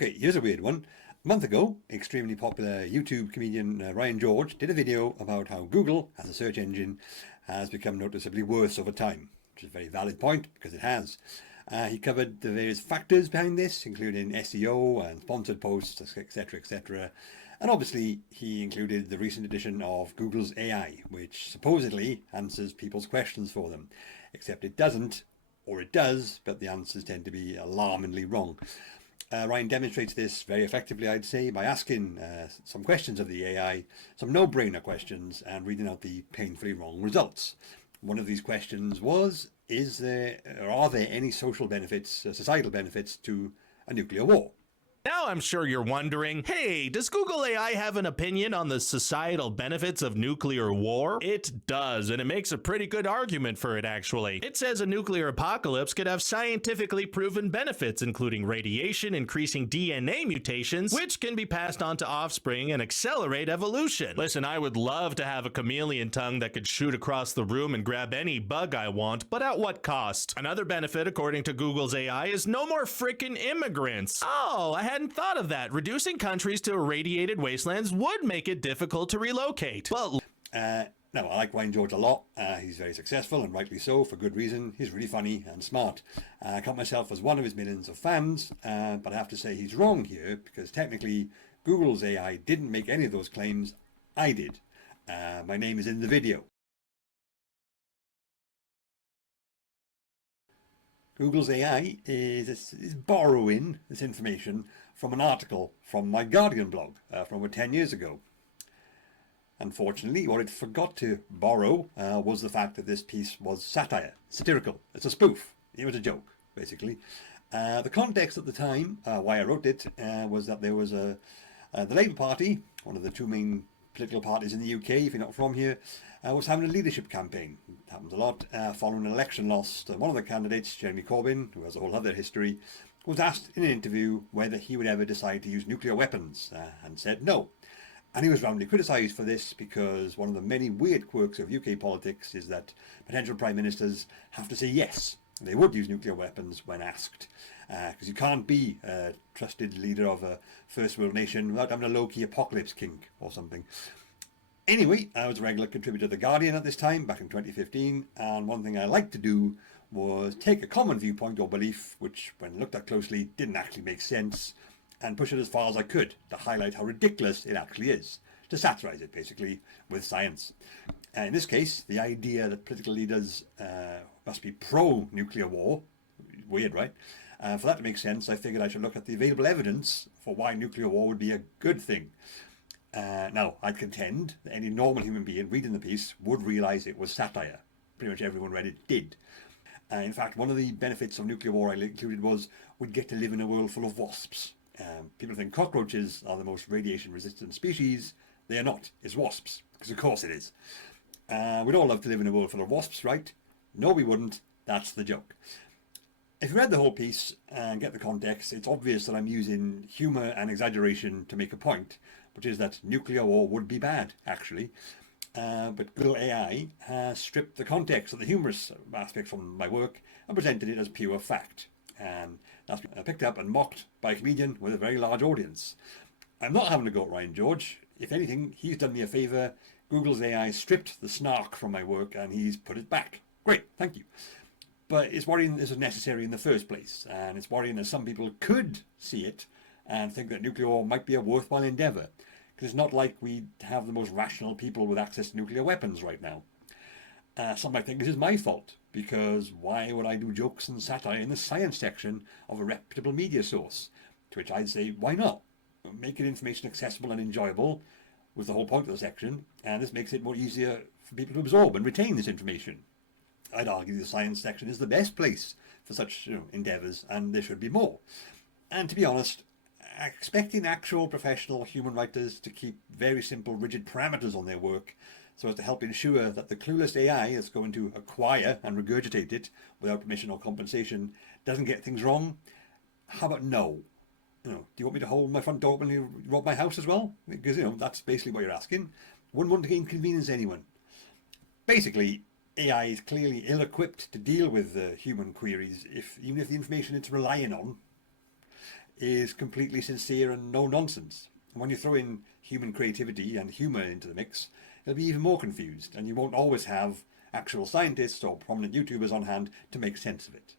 Okay, here's a weird one. A month ago, extremely popular YouTube comedian Ryan George did a video about how Google, as a search engine, has become noticeably worse over time, which is a very valid point because it has. He covered the various factors behind this, including SEO and sponsored posts, etc., etc. And obviously, he included the recent addition of Google's AI, which supposedly answers people's questions for them. Except it doesn't, or it does, but the answers tend to be alarmingly wrong. Ryan demonstrates this very effectively, I'd say, by asking some questions of the AI, some no-brainer questions, and reading out the painfully wrong results. One of these questions was, are there any social benefits, societal benefits to a nuclear war? Now I'm sure you're wondering, hey, does Google AI have an opinion on the societal benefits of nuclear war? It does, and it makes a pretty good argument for it, actually. It says a nuclear apocalypse could have scientifically proven benefits, including radiation, increasing DNA mutations, which can be passed on to offspring and accelerate evolution. Listen, I would love to have a chameleon tongue that could shoot across the room and grab any bug I want, but at what cost? Another benefit, according to Google's AI, is no more frickin' immigrants. Oh, I hadn't thought of that. Reducing countries to irradiated wastelands would make it difficult to relocate. Well, no, I like Ryan George a lot. He's very successful, and rightly so, for good reason. He's really funny and smart. I count myself as one of his millions of fans, but I have to say he's wrong here, because technically Google's AI didn't make any of those claims. I did. My name is in the video. Google's AI is borrowing this information from an article from my Guardian blog from over 10 years ago. Unfortunately, what it forgot to borrow was the fact that this piece was satire, satirical. It's a spoof. It was a joke, basically. The context at the time, why I wrote it, was that there was the Labour Party, one of the two main political parties in the UK, if you're not from here, was having a leadership campaign. It happens a lot. Following an election loss, one of the candidates, Jeremy Corbyn, who has a whole other history, was asked in an interview whether he would ever decide to use nuclear weapons, and said no. And he was roundly criticised for this because one of the many weird quirks of UK politics is that potential prime ministers have to say yes, they would use nuclear weapons when asked, because you can't be a trusted leader of a first world nation without having a low-key apocalypse kink or something. Anyway, I was a regular contributor to The Guardian at this time, back in 2015, and one thing I liked to do was take a common viewpoint or belief, which, when looked at closely, didn't actually make sense, and push it as far as I could to highlight how ridiculous it actually is, to satirise it, basically, with science. In this case, the idea that political leaders must be pro-nuclear war, weird, right? For that to make sense, I figured I should look at the available evidence for why nuclear war would be a good thing. Now, I'd contend that any normal human being reading the piece would realise it was satire. Pretty much everyone read it did. In fact, one of the benefits of nuclear war I included was we'd get to live in a world full of wasps. People think cockroaches are the most radiation-resistant species. They are not. It's wasps, because of course it is. We'd all love to live in a world full of wasps, right? No, we wouldn't. That's the joke. If you read the whole piece and get the context, it's obvious that I'm using humour and exaggeration to make a point, which is that nuclear war would be bad, actually. But Google AI has stripped the context of the humorous aspect from my work and presented it as pure fact. And that's been picked up and mocked by a comedian with a very large audience. I'm not having a go at Ryan George. If anything, he's done me a favour. Google's AI stripped the snark from my work and he's put it back. Great, thank you. But it's worrying this was necessary in the first place, and it's worrying that some people could see it and think that nuclear war might be a worthwhile endeavour, because it's not like we have the most rational people with access to nuclear weapons right now. Some might think this is my fault, because why would I do jokes and satire in the science section of a reputable media source? To which I'd say, why not? Make information accessible and enjoyable was the whole point of the section, and this makes it more easier for people to absorb and retain this information. I'd argue the science section is the best place for such endeavours, and there should be more. And to be honest, expecting actual professional human writers to keep very simple, rigid parameters on their work so as to help ensure that the clueless AI that's going to acquire and regurgitate it without permission or compensation doesn't get things wrong, how about no? Do you want me to hold my front door when you rob my house as well? Because, that's basically what you're asking. Wouldn't want to inconvenience anyone. Basically, AI is clearly ill-equipped to deal with human queries, even if the information it's relying on is completely sincere and no nonsense. And when you throw in human creativity and humour into the mix, it'll be even more confused, and you won't always have actual scientists or prominent YouTubers on hand to make sense of it.